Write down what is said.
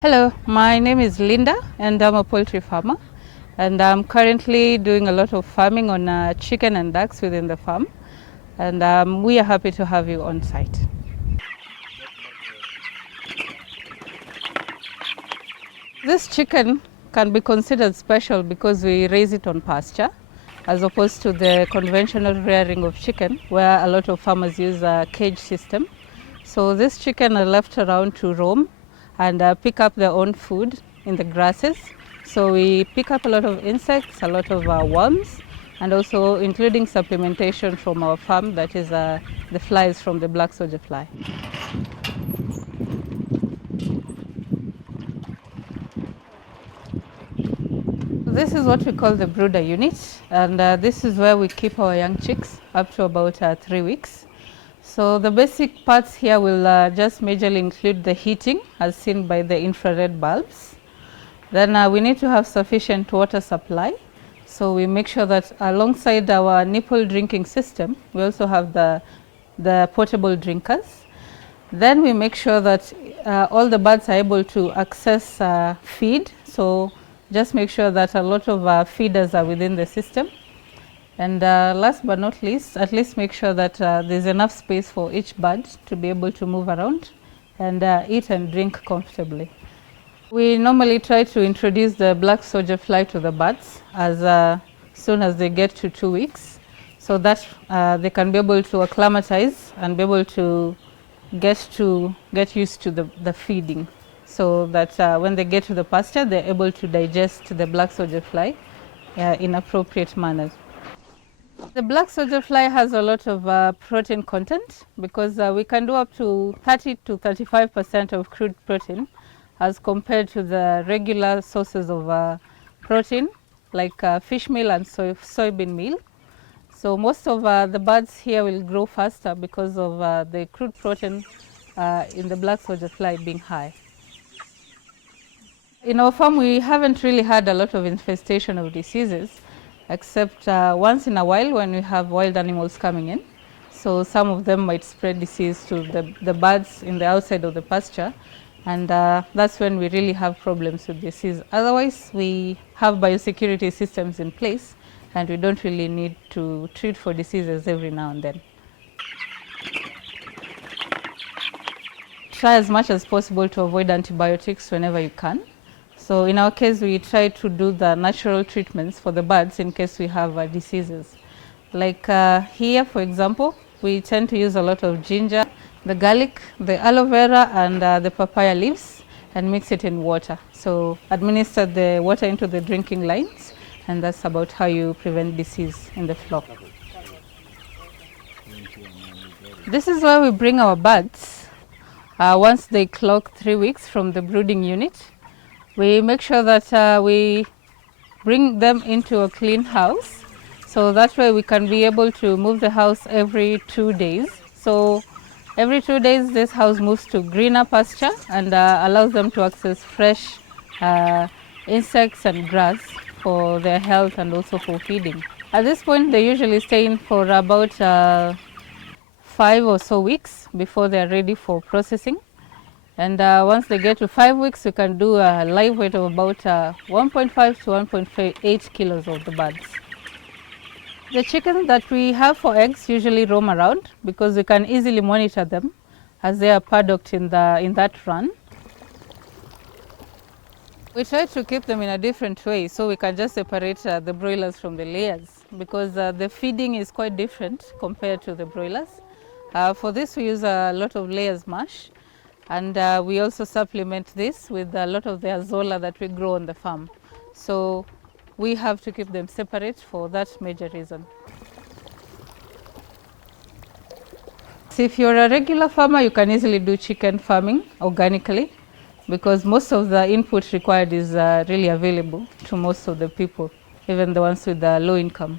Hello, my name is Linda and I'm a poultry farmer, and I'm currently doing a lot of farming on chicken and ducks within the farm, and we are happy to have you on site. This chicken can be considered special because we raise it on pasture as opposed to the conventional rearing of chicken where a lot of farmers use a cage system. So this chicken are left around to roam and pick up their own food in the grasses. So we pick up a lot of insects, a lot of worms, and also including supplementation from our farm, that is the flies from the black soldier fly. This is what we call the brooder unit, and this is where we keep our young chicks up to about 3 weeks. So the basic parts here will just majorly include the heating as seen by the infrared bulbs. Then we need to have sufficient water supply. So we make sure that alongside our nipple drinking system, we also have the portable drinkers. Then we make sure that all the birds are able to access feed. So just make sure that a lot of feeders are within the system. And last but not least, at least make sure that there's enough space for each bird to be able to move around and eat and drink comfortably. We normally try to introduce the black soldier fly to the birds as soon as they get to 2 weeks, so that they can be able to acclimatize and be able to get used to the feeding, so that when they get to the pasture, they're able to digest the black soldier fly in appropriate manner. The black soldier fly has a lot of protein content because we can do up to 30 to 35% of crude protein as compared to the regular sources of protein like fish meal and soybean meal. So most of the birds here will grow faster because of the crude protein in the black soldier fly being high. In our farm, we haven't really had a lot of infestation of diseases, except once in a while when we have wild animals coming in. So some of them might spread disease to the birds in the outside of the pasture, and that's when we really have problems with disease. Otherwise, we have biosecurity systems in place, and we don't really need to treat for diseases every now and then. Try as much as possible to avoid antibiotics whenever you can. So in our case, we try to do the natural treatments for the birds in case we have diseases. Like here, for example, we tend to use a lot of ginger, the garlic, the aloe vera, and the papaya leaves, and mix it in water. So administer the water into the drinking lines, and that's about how you prevent disease in the flock. This is where we bring our birds once they clock 3 weeks from the brooding unit. We make sure that we bring them into a clean house, so that way we can be able to move the house every 2 days. So every 2 days this house moves to greener pasture and allows them to access fresh insects and grass for their health and also for feeding. At this point they usually stay in for about 5 or so weeks before they are ready for processing. And once they get to 5 weeks, we can do a live weight of about 1.5 to 1.8 kilos of the birds. The chickens that we have for eggs usually roam around because we can easily monitor them as they are paddocked in that run. We try to keep them in a different way, so we can just separate the broilers from the layers because the feeding is quite different compared to the broilers. For this, we use a lot of layers mash. And we also supplement this with a lot of the azolla that we grow on the farm. So we have to keep them separate for that major reason. So if you're a regular farmer, you can easily do chicken farming organically because most of the input required is really available to most of the people, even the ones with low income.